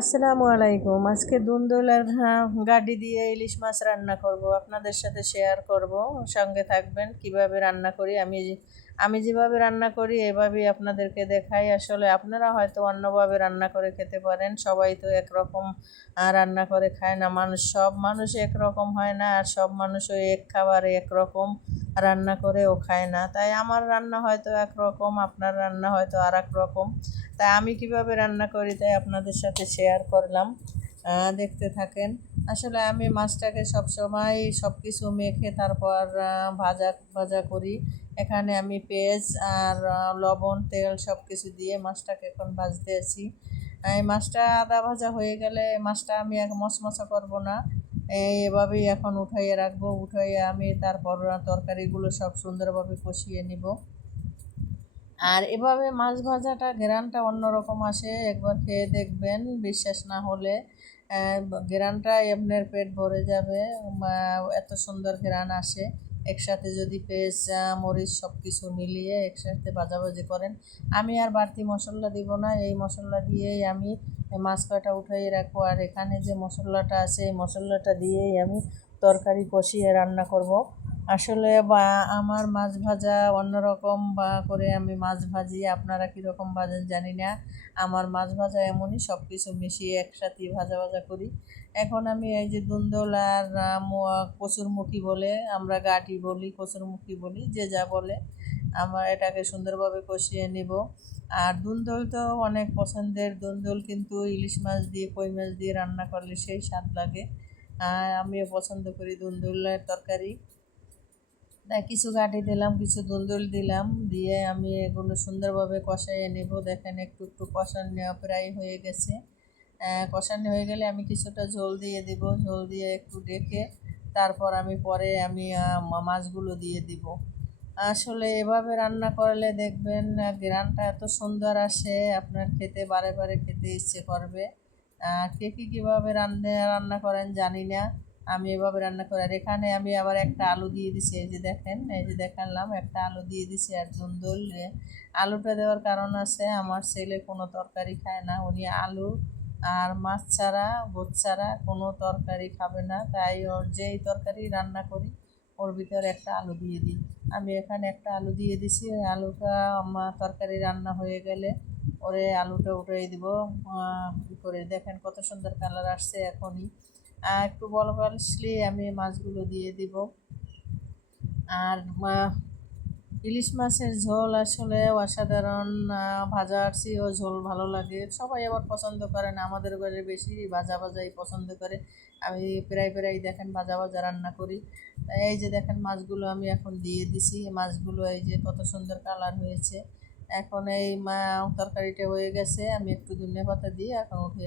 আসসালামু আলাইকুম। আজকে দুন্দুল আর গাডি দিয়ে ইলিশ মাছ রান্না করব। আপনাদের সাথে শেয়ার করব। সঙ্গে থাকবেন কিভাবে রান্না করি। আমি যেভাবে রান্না করি এভাবেই আপনাদেরকে দেখাই। আসলে আপনারা হয়তো অন্যভাবে রান্না করে খেতে পারেন। সবাই তো একরকম রান্না করে খায় না। সব মানুষ একরকম হয় না, আর সব মানুষও এক খাবারে একরকম রান্না করেও খায় না। তাই আমার রান্না হয়তো একরকম, আপনার রান্না হয়তো আর এক রকম। তাই আমি কিভাবে রান্না করি তাই আপনাদের সাথে শেয়ার করলাম। দেখতে থাকেন। আসলে আমি মাছটাকে সবসময় সব কিছু মেখে তারপর ভাজা ভাজা করি। এখানে আমি পেঁয়াজ আর লবণ তেল সব কিছু দিয়ে মাছটাকে এখন ভাজতে আছি। এই মাছটা আদা ভাজা হয়ে গেলে মাছটা আমি এক মশমশা করব না, এভাবেই এখন উঠাইয়ে রাখবো। উঠাইয়ে আমি তারপর তরকারিগুলো সব সুন্দরভাবে কষিয়ে নিব। আর এভাবে মাছ ভাজাটা ঘ্রাণটা অন্যরকম আসে, একবার খেয়ে দেখবেন। বিশ্বাস না হলে ঘ্রাণটা এমনের পেট ভরে যাবে। এত সুন্দর ঘ্রাণ আসে একসাথে যদি পেঁয়াজ মরিচ সব কিছু মিলিয়ে একসাথে ভাজাভাজি করেন। আমি আর বাড়তি মশলা দিব না, এই মশলা দিয়েই আমি মাছ কয়টা উঠাই রাখবো। আর এখানে যে মশলাটা আছে এই মশলাটা দিয়েই আমি তরকারি কষিয়ে রান্না করব। আসলে আমার মাছ ভাজা অন্যরকম করে আমি মাছ ভাজি, আপনারা কীরকম ভাজেন জানি না। আমার মাছ ভাজা এমনই, সব কিছু মিশিয়ে একসাথে ভাজা ভাজা করি। এখন আমি এই যে দুন্দল আর কচুরমুখী বলে, আমরা গাঁটি বলি, কচুরমুখী বলি, যে যা বলে, আমার এটাকে সুন্দরভাবে কষিয়ে নেব। আর দুন্দল তো অনেক পছন্দের। দুন্দল কিন্তু ইলিশ মাছ দিয়ে কই মাছ দিয়ে রান্না করলে সেই স্বাদ লাগে। আমিও পছন্দ করি দুন্দুলের তরকারি। তাই কিছু গাঁটি দিলাম, কিছু দুলদুল দিলাম, দিয়ে আমি এগুলো সুন্দরভাবে কষাইয়ে নেব। দেখেন একটু একটু কষানো প্রায় হয়ে গেছে। কষানো হয়ে গেলে আমি কিছুটা ঝোল দিয়ে দিব। ঝোল দিয়ে একটু ডেকে তারপর আমি পরে মাছগুলো দিয়ে দিব। আসলে এভাবে রান্না করলে দেখবেন ঘ্রাণটা এত সুন্দর আসে, আপনার খেতে বারে বারে খেতে ইচ্ছে করবে। কে কীভাবে রান্না করেন জানি না, আমি এভাবে রান্না করি। আর এখানে আমি আবার একটা আলু দিয়ে দিছি, এই যে দেখেন, এই যে দেখালাম একটা আলু দিয়ে দিছি। আর দুন্দুল আলুটা দেওয়ার কারণ আছে, আমার ছেলে কোনো তরকারি খায় না, উনি আলু আর মাছ ছাড়া গোছ ছাড়া কোনো তরকারি খাবে না। তাই ওর যেই তরকারি রান্না করি ওর ভিতরে একটা আলু দিয়ে দিই। আমি এখানে একটা আলু দিয়ে দিছি। ওই আলুটা আমার তরকারি রান্না হয়ে গেলে ওরে আলুটা উঠিয়ে দিব। করে দেখেন কত সুন্দর কালার আসছে এখনই। একটু বড় আসলে আমি মাছগুলো দিয়ে দিব। আর ইলিশ মাছের ঝোল আসলে অসাধারণ। ভাজার চেয়েও ঝোল ভালো লাগে। সবাই আবার পছন্দ করে না, আমাদের ঘরে বেশি ভাজা ভাজাই পছন্দ করে। আমি প্রায় প্রায় দেখেন ভাজা ভাজা রান্না করি। এই যে দেখেন মাছগুলো আমি এখন দিয়ে দিছি। মাছগুলো এই যে কত সুন্দর কালার হয়েছে। এখন এই তরকারিটা হয়ে গেছে, আমি একটু ধনিয়া পাতা দিয়ে এখন উঠিয়ে